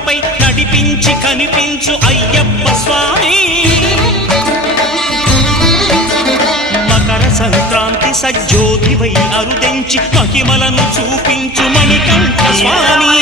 కొండపై నడిపించి కనిపించు అయ్యప్ప స్వామి మకర సంక్రాంతి సజ్జోతివై అరుదెంచి మహిమలను చూపించు మణికంఠ స్వామి